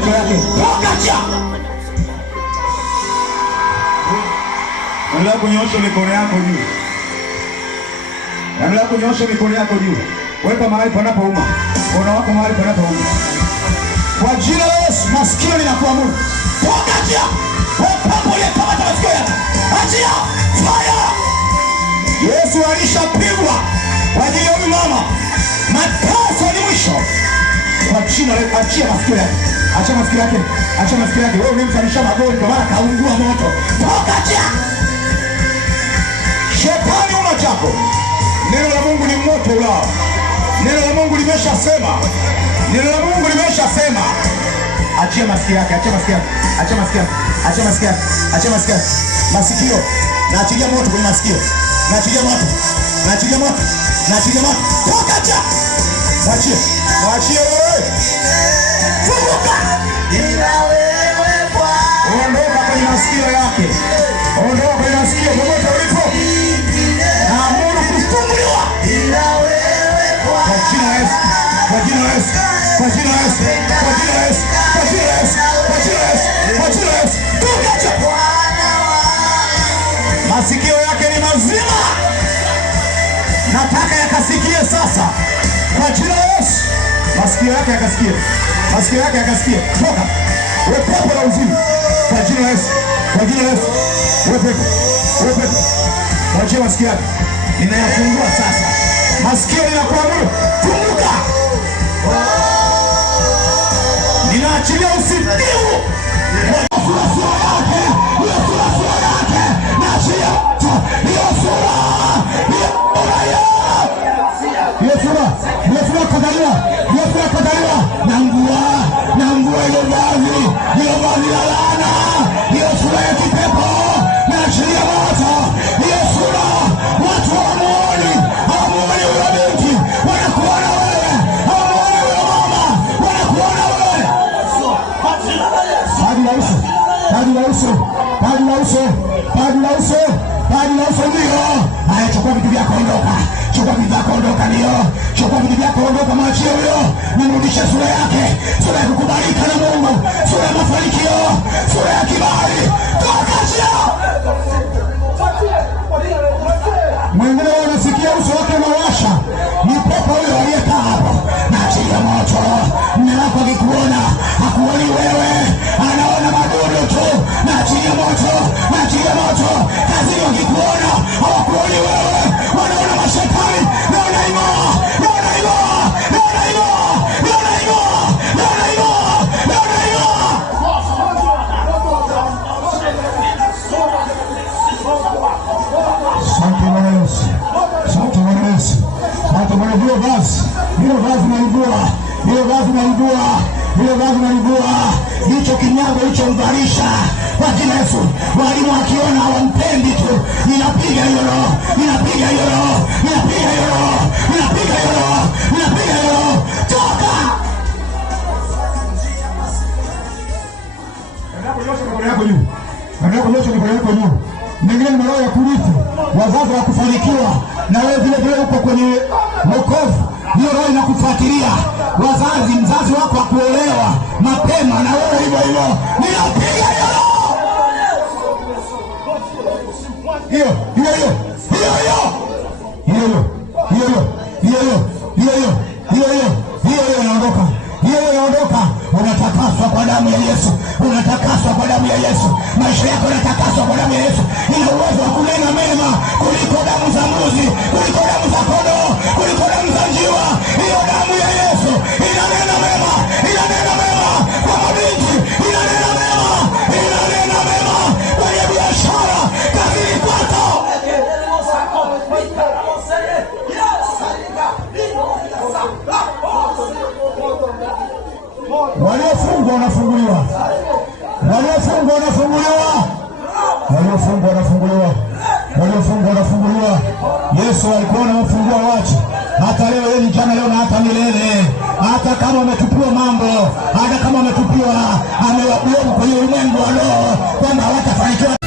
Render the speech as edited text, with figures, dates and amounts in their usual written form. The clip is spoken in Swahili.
macho yake. Toka cha. Endelea kunyosha mikono yako juu. Endelea kunyosha mikono yako juu. Weka mahali panapouma. Mkono wako mahali panapouma. Kwa jina la Yesu, masikio linakuamuru. Toka cha. Wewe ile kama masikio yako. Achia. Fire. Yesu alishapigwa kwa ajili ya huyu mama. Mateso ni mwisho. Kwa jina la achia masikio yake. Acha masikio yake. Acha masikio yake. Wewe unamsalisha magonjwa mara kaungua moto. Toka cha. Shetani una chako. Neno la Mungu ni moto ulao. Neno la Mungu limeshasema. Neno la Mungu limeshasema. Achia masikio yake. Acha masikio yake. Acha masikio yake. Acha masikio yake. Acha masikio yake. Masikio. Na achilia moto kwenye masikio. Na achilia moto. Na achilia moto. Na achilia moto. Toka cha. Mwachie. Mwachie wewe. Funguka. Ila wewe Bwana. Ondoka kwenye masikio yake. Ondoka kwenye masikio popote ulipo. Naamuru kufunguliwa. Ila wewe Bwana. Kwa jina la Yesu. Kwa jina la Yesu. Kwa jina la Yesu. Kwa jina la Yesu. Kwa jina la Yesu. Kwa jina la Yesu. Kwa jina la Yesu. Toka cha. Masikio yake ni mazima. Nataka yakasikie sasa. Kwa jina la Yesu. Masikio yake yakasikie. Masikio yake yakasikie. Toka. Wewe pepo la uzimu. Kwa jina la Yesu. Kwa jina la Yesu. Wewe pepo. Wewe pepo. Mwachie masikio yake. Ninayafungua sasa. Masikio linakuamuru. Funguka. Ninaachilia usikivu. Nangua ile vazi la laana, hiyo sura ya kipepo, naachilia moto, hiyo sura, watu hawamuoni huyo binti, wanakuona wewe, hawamuoni huyo mama, wanakuona wewe. Paji la uso, paji la uso, paji la uso, paji la uso, paji la uso ndio. Haya, chukua vitu vyako, ondoka. Chukua vitu vyako, ondoka ndio. Chukua vitu vyako, ondoka, mwachie huyo. Nimrudishe sura yake, sura ya kukubalika na Mungu, sura ya mafanikio, sura ya kibali. Toka njia. Mwingine wanasikia uso wake unawasha. Ni pepo huyo aliyekaa hapo. Naachilia moto. Mume wako akikuona, hakuoni wewe, anaona madudu tu. Naachilia moto. Naachilia moto. Kazini wakikuona, hawakuoni wewe, wanaona mashetani. Naona ing'oa. Naona ing'oa. Naona ing'oa. Naona ing'oa. Naona ing'oa. Naona ing'oa. Asante Bwana Yesu. Asante Bwana Yesu. Asante Bwana. Hilo vazi naibua. Hilo vazi naibua. Hilo vazi naibua. Hicho kinyago hicho mvarisha. Kwa jina Yesu. Walimu wakiona hawampendi tu. Ninapiga hiyo roho. Ninapiga hiyo roho. Ninapiga hiyo roho. Ninapiga hiyo roho. Ninapiga hiyo roho. Toka. Endelea kunyosha mikono yako juu. Endelea kunyosha mikono yako juu. Mengine ni roho ya kurithi, wazazi wa kufanikiwa, na wewe vile vile uko kwenye wokovu. Hiyo roho inakufuatilia. Wazazi, mzazi wako akuolewa mapema na wewe hivyo hivyo. Ninapiga hiyo roho. Hiyo inaondoka. Hiyo inaondoka. Unatakaswa kwa damu ya Yesu. Unatakaswa kwa damu ya Yesu. Maisha yako yanatakaswa kwa damu ya Yesu. Ina uwezo wa kunena mema kuliko damu za mbuzi, kuliko damu za kondoo, kuliko damu za njiwa. Hiyo damu ya Yesu inanena mema. Inanena mema kwa mabinti. Inanena mema. Inanena mema kwenye biashara, kazini kwako. Waliofungwa wanafunguliwa. Waliofungwa wanafunguliwa. Waliofungwa wanafunguliwa. Waliofungwa wanafunguliwa. Yesu alikuwa anawafungua watu. Hata leo yeye ni jana, leo na hata milele. Hata kama umetupiwa mambo, hata kama umetupiwa amewabudu kwenye ulimwengu wa roho kwamba hawatafanikiwa.